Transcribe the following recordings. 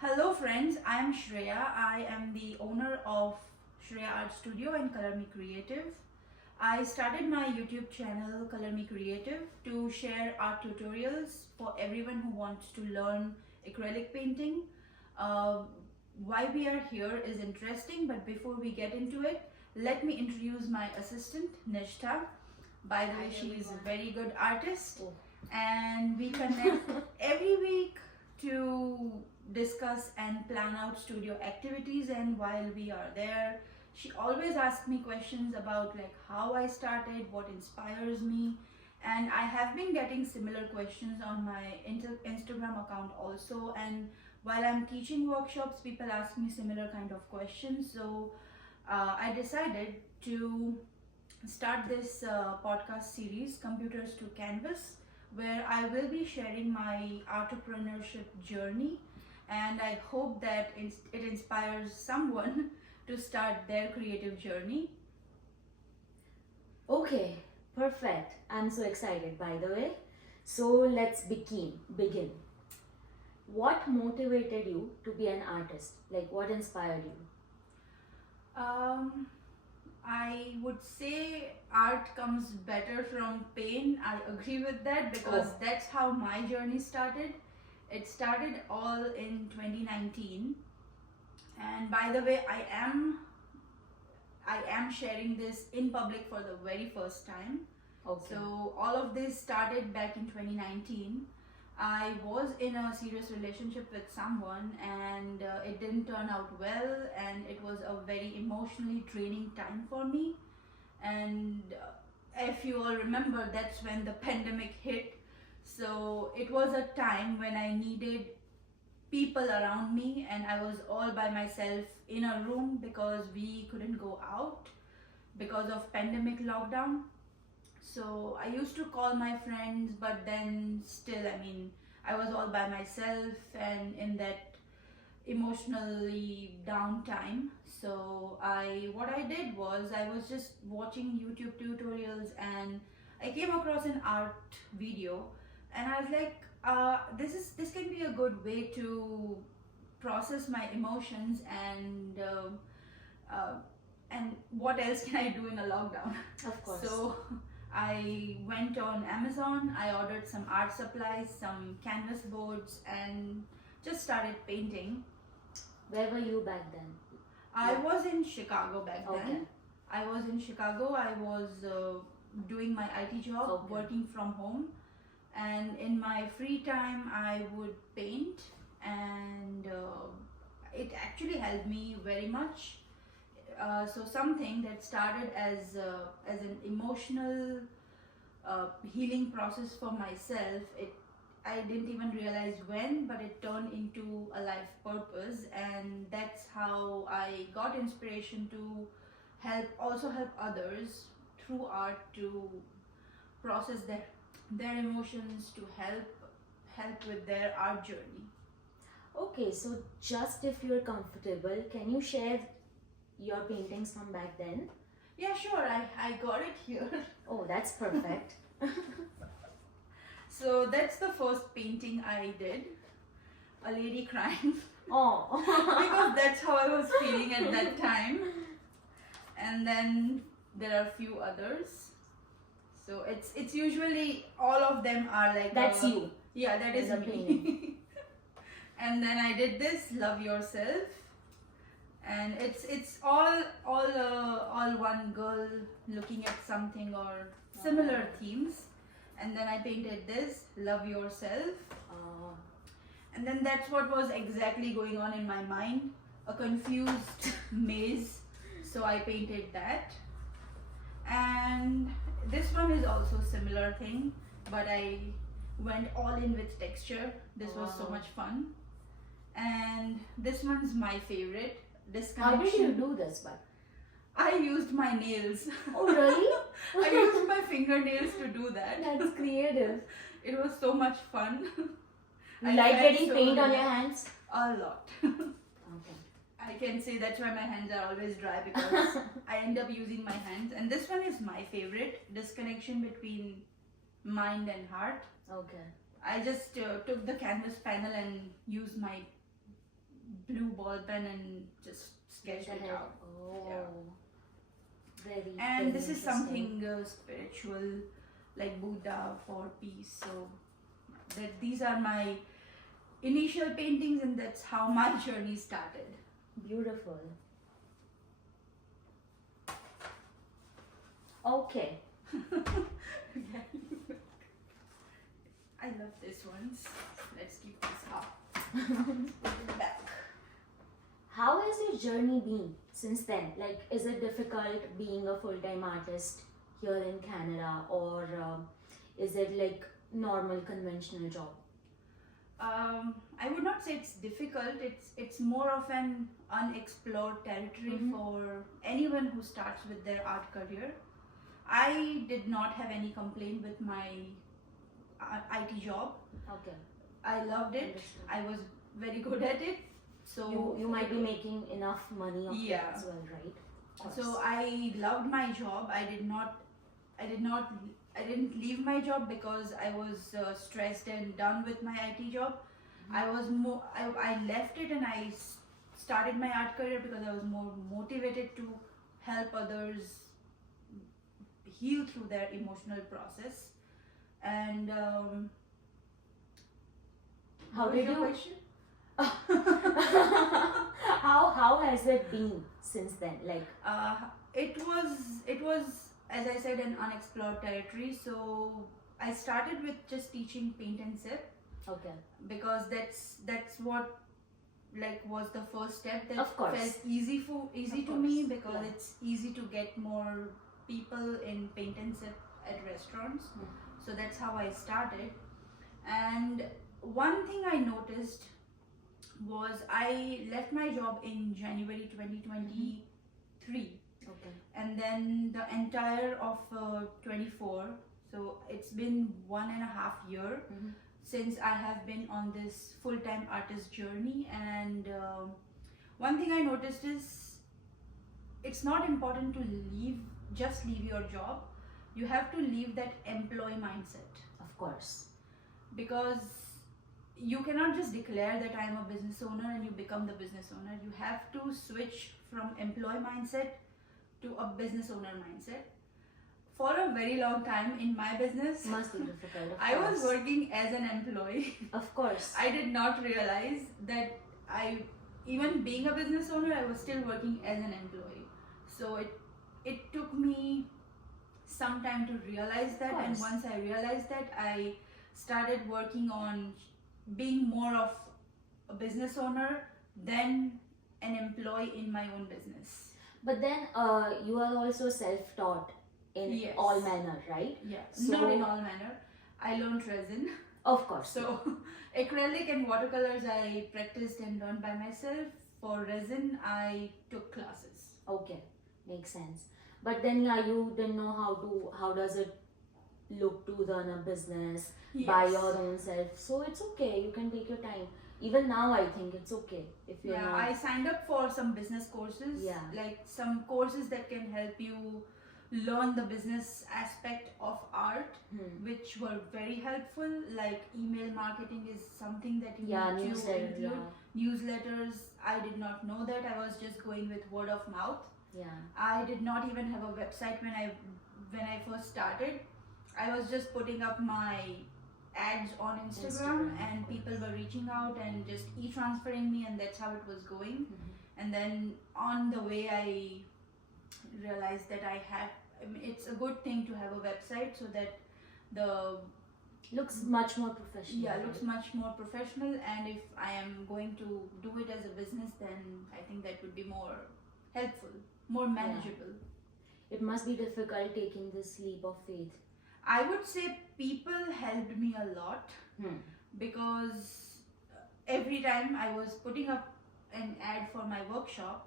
Hello friends, I am Shreya. I am the owner of Shreya Art Studio and Color Me Creative. I started my YouTube channel Color Me Creative to share art tutorials for everyone who wants to learn acrylic painting. Uh, why we are here is interesting, but before we get into it, let me introduce my assistant Nishta. By the way, she is a very good artist, and we connect every week to discuss and plan out studio activities. And while we are there, she always asks me questions about like how I started, what inspires me, and I have been getting similar questions on my Instagram account also. And while I'm teaching workshops, people ask me similar kind of questions. So I decided to start this podcast series, Computers to Canvas, where I will be sharing my entrepreneurship journey, and I hope that it inspires someone to start their creative journey. Okay, perfect. I'm so excited, by the way. So let's begin. What motivated you to be an artist? Like, what inspired you? I would say art comes better from pain. I agree with that because that's how my journey started. It started all in 2019. And by the way, I am sharing this in public for the very first time. Okay. So all of this started back in 2019. I was in a serious relationship with someone, and it didn't turn out well, and it was a very emotionally draining time for me. And if you all remember, that's when the pandemic hit. So it was a time when I needed people around me, and I was all by myself in a room because we couldn't go out because of pandemic lockdown. So I used to call my friends, but then still, I was all by myself and in that emotionally down time. So what I did was I was just watching YouTube tutorials, and I came across an art video, and I was like, this can be a good way to process my emotions, and what else can I do in a lockdown? Of course. So I went on Amazon, I ordered some art supplies, some canvas boards, and just started painting. Where were you back then? I was in Chicago back Okay. then. I was in Chicago. I was doing my IT job, Okay. working from home. And in my free time, I would paint, and it actually helped me very much. So something that started as an emotional healing process for myself, I didn't even realize when, but it turned into a life purpose, and that's how I got inspiration to help others through art to process their emotions, to help with their art journey. Okay, so just if you're comfortable, can you share your paintings from back then? Yeah, sure. I got it here. Oh, that's perfect. So that's the first painting I did. A lady crying. Oh. Because that's how I was feeling at that time. And then there are a few others. So it's usually all of them are like That's you. Yeah, that is As a me. painting. And then I did this Love Yourself, and it's all one girl looking at something or similar themes. And then I painted this Love Yourself. And then that's what was exactly going on in my mind, a confused maze. So I painted that. And this one is also similar thing, but I went all in with texture. This was so much fun. And this one's my favorite, Disconnection. How did you do this, but? I used my nails. Oh, really? I used my fingernails to do that. That's creative. It was so much fun. You I like felt getting so paint on your relaxed. hands? A lot. Okay. I can say that's why my hands are always dry, because I end up using my hands. And this one is my favorite, Disconnection between mind and heart. Okay. I just took the canvas panel and used my blue ball pen and just sketched Went it ahead. out. Oh, Yeah. very, And very this is interesting. something spiritual, like Buddha for peace. So that these are my initial paintings, and that's how my journey started. Beautiful. Okay. I love this ones. Let's keep this up. Put it back. How has your journey been since then? Like, is it difficult being a full-time artist here in Canada, or is it like normal conventional job? I would not say it's difficult. It's more of an unexplored territory for anyone who starts with their art career. I did not have any complaint with my IT job. Okay. I loved it. Understood. I was very good at it. So You might be making enough money off it Yeah. as well, right? Of course. So I loved my job. I didn't leave my job because I was stressed and done with my IT job. I left it and I started my art career because I was more motivated to help others heal through their emotional process. And How what was did your you- question? how has it been since then? Like, It was as I said an unexplored territory. So I started with just teaching paint and sip okay. because that's what like was the first step that Of course. felt easy Of to me course, because yeah. it's easy to get more people in paint and sip at restaurants. So that's how I started. And one thing I noticed was I left my job in January 2023, Okay. and then the entire of 24, so it's been 1.5 years since I have been on this full-time artist journey. And one thing I noticed is it's not important to just leave your job. You have to leave that employee mindset, Of course. because you cannot just declare that I am a business owner and you become the business owner. You have to switch from employee mindset to a business owner mindset. For a very long time in my business, Must be difficult. Of I was course. working as an employee. Of course. I did not realize that even being a business owner, I was still working as an employee. So it took me some time to realize that, and course. once I realized that, I started working on being more of a business owner than an employee in my own business. But then you are also self-taught in Yes. all manner, right? Yeah, So- not in all manner. I learned resin. Of course. So acrylic and watercolors I practiced and learned by myself. For resin I took classes. Okay, makes sense. But then yeah, you didn't know how does it look to run a business by Yes. your own self. So it's okay. You can take your time. Even now, I think it's okay if you're Yeah, not. I signed up for some business courses. Yeah. Like some courses that can help you learn the business aspect of art, which were very helpful. Like email marketing is something that you Yeah, need to newsletter. include. Yeah. Newsletters, I did not know that. I was just going with word of mouth. Yeah. I did not even have a website when I first started. I was just putting up my ads on Instagram, and of people course. were reaching out and just e-transferring me, and that's how it was going. And then on the way I realized that it's a good thing to have a website so that the Looks much more professional. yeah right? looks much more professional. And if I am going to do it as a business, then I think that would be more helpful, more manageable. It must be difficult taking this leap of faith. I would say people helped me a lot, because every time I was putting up an ad for my workshop,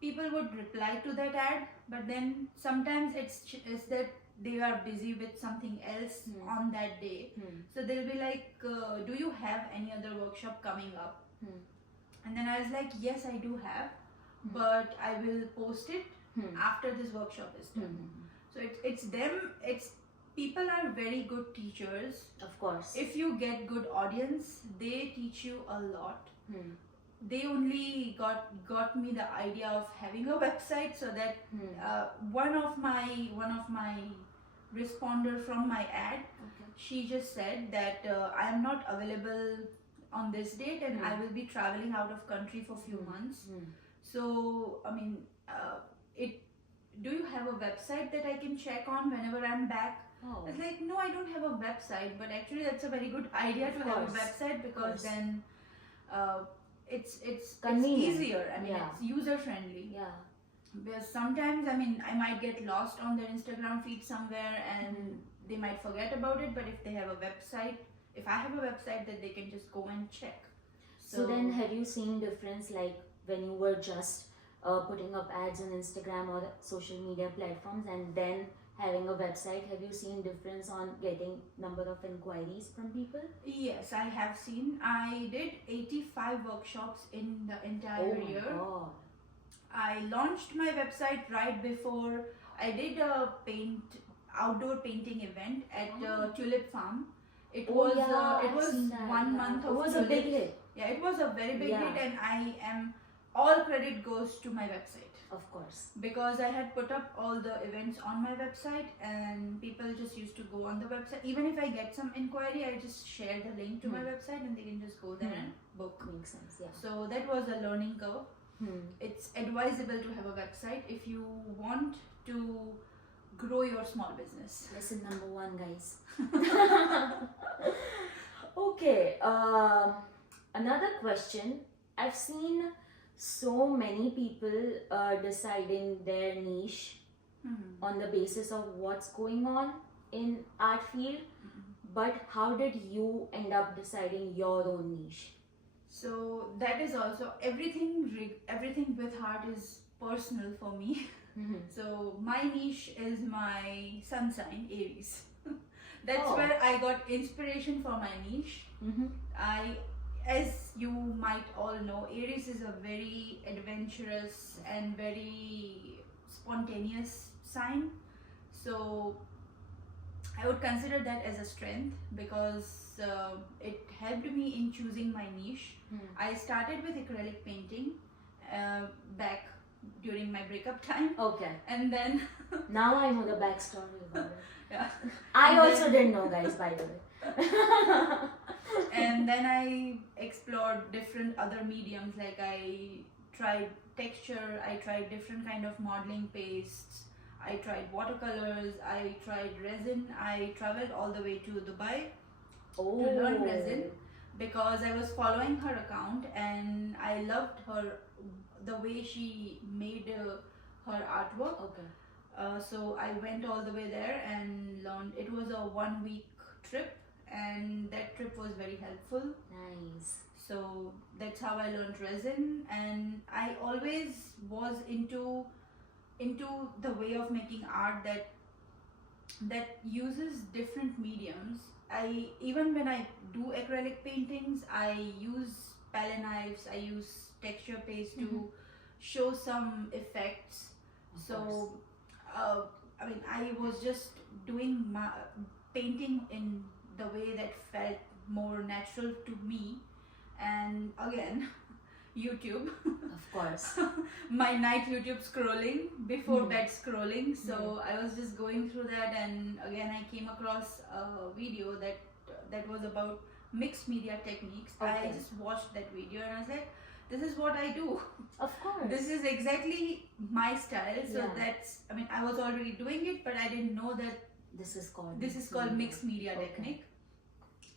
people would reply to that ad, but then sometimes it's that they are busy with something else on that day. So they'll be like, do you have any other workshop coming up? And then I was like, yes, I do have, but I will post it after this workshop is done. So it's people are very good teachers. Of course. If you get good audience, they teach you a lot. they only got me the idea of having a website, so that one of my responder from my ad, Okay. she just said that I am not available on this date, and I will be traveling out of country for few months. So I mean, it do you have a website that I can check on whenever I'm back? Oh. I was like, no, I don't have a website, but actually that's a very good idea to have a website, because then it's Convenient. easier. I mean, it's user friendly. Yeah. Because sometimes, I mean, I might get lost on their Instagram feed somewhere, and they might forget about it. But if they have a website, if I have a website, that they can just go and check. So then, have you seen difference, like when you were just putting up ads on Instagram or social media platforms, and then having a website? Have you seen difference on getting number of inquiries from people? Yes, I have seen. I did 85 workshops in the entire year. Oh my God. I launched my website right before I did a outdoor painting event at Tulip Farm. It was 1 month of It was a big hit. Yeah, it was a very big hit, and all credit goes to my website. Of course. Because I had put up all the events on my website, and people just used to go on the website. Even if I get some inquiry, I just share the link to my website, and they can just go there and book. Makes sense, yeah. So that was a learning curve. It's advisable to have a website if you want to grow your small business. Lesson number 1, guys. Okay, another question. I've seen so many people deciding their niche on the basis of what's going on in art field, but how did you end up deciding your own niche? So that is also everything with art is personal for me. So my niche is my sun sign, Aries. That's where I got inspiration for my niche. As you might all know, Aries is a very adventurous and very spontaneous sign. So I would consider that as a strength, because it helped me in choosing my niche. I started with acrylic painting back during my breakup time. Okay. And then now I know the backstory about it. Yeah. I also didn't know, guys, by the way. And then I explored different other mediums. Like I tried texture, I tried different kind of modeling pastes, I tried watercolors, I tried resin. I traveled all the way to Dubai to learn resin, because I was following her account and I loved the way she made her artwork. Okay. So I went all the way there and learned. It was a 1-week trip, and that trip was very helpful. Nice. So that's how I learned resin, and I always was into the way of making art that uses different mediums. Even when I do acrylic paintings, I use palette knives, I use texture paste to show some effects. So I mean, I was just doing my painting in the way that felt more natural to me. And again, YouTube. Of course. My night YouTube scrolling before bed scrolling. So I was just going through that, and again I came across a video that was about mixed media techniques. I just watched that video and I was like, this is what I do. Of course. This is exactly my style. So that's, I mean, I was already doing it, but I didn't know that this is called mixed media technique.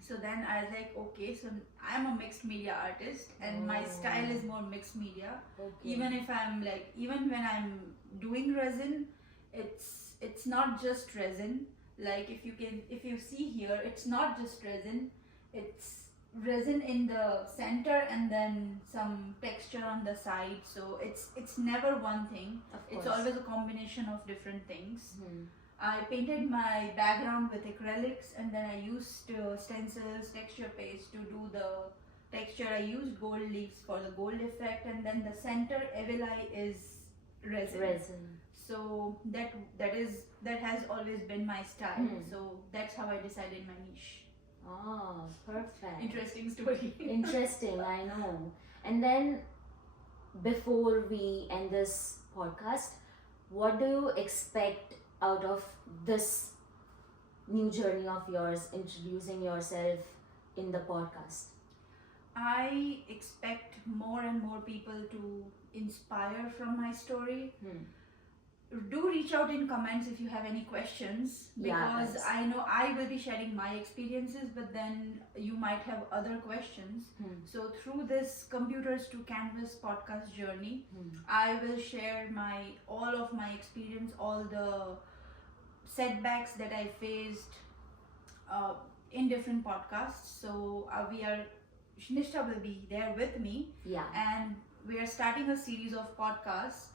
So then I was like, okay, so I'm a mixed media artist, and my style is more mixed media. Even if I'm like, even when I'm doing resin, it's not just resin. Like if you see here, it's not just resin. It's resin in the center and then some texture on the side. So it's never one thing. It's always a combination of different things. I painted my background with acrylics, and then I used stencils, texture paste to do the texture. I used gold leaves for the gold effect, and then the center evil eye is resin. So that has always been my style. So that's how I decided my niche. Oh, perfect. Interesting story. Interesting, I know. And then before we end this podcast, what do you expect out of this new journey of yours, introducing yourself in the podcast? I expect more and more people to inspire from my story. Do reach out in comments if you have any questions, because guys. I know I will be sharing my experiences, but then you might have other questions. So through this Computers to Canvas podcast journey, I will share all of my experience, all the setbacks that I faced in different podcasts. So Shnishta will be there with me, Yeah. and we are starting a series of podcasts,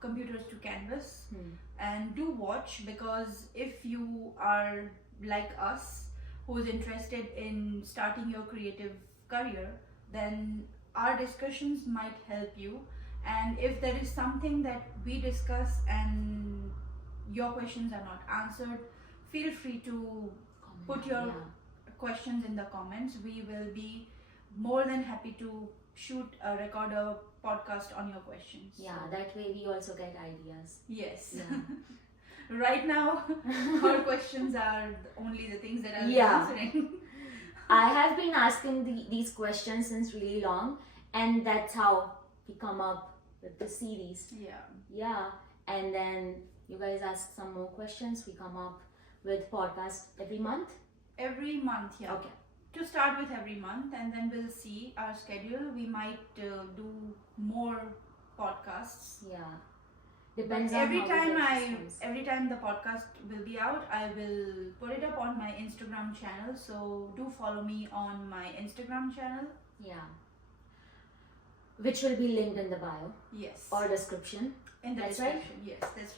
Computers to Canvas. And do watch, because if you are like us, who's interested in starting your creative career, then our discussions might help you. And if there is something that we discuss and your questions are not answered, feel free to put your questions in the comments. We will be more than happy to record a podcast on your questions. Yeah, that way we also get ideas. Yes. Yeah. Right now, our questions are only the things that I'll be Yeah. answering. I have been asking these questions since really long, and that's how we come up with the series. Yeah. Yeah, and then you guys ask some more questions. We come up with podcast every month. Every month, yeah. Okay. To start with every month, and then we'll see our schedule. We might do more podcasts. Yeah. Depends But on every how time we get systems. every time the podcast will be out, I will put it up on my Instagram channel. So do follow me on my Instagram channel. Yeah. Which will be linked in the bio Yes. or description. In the That's right. description. Yes, that's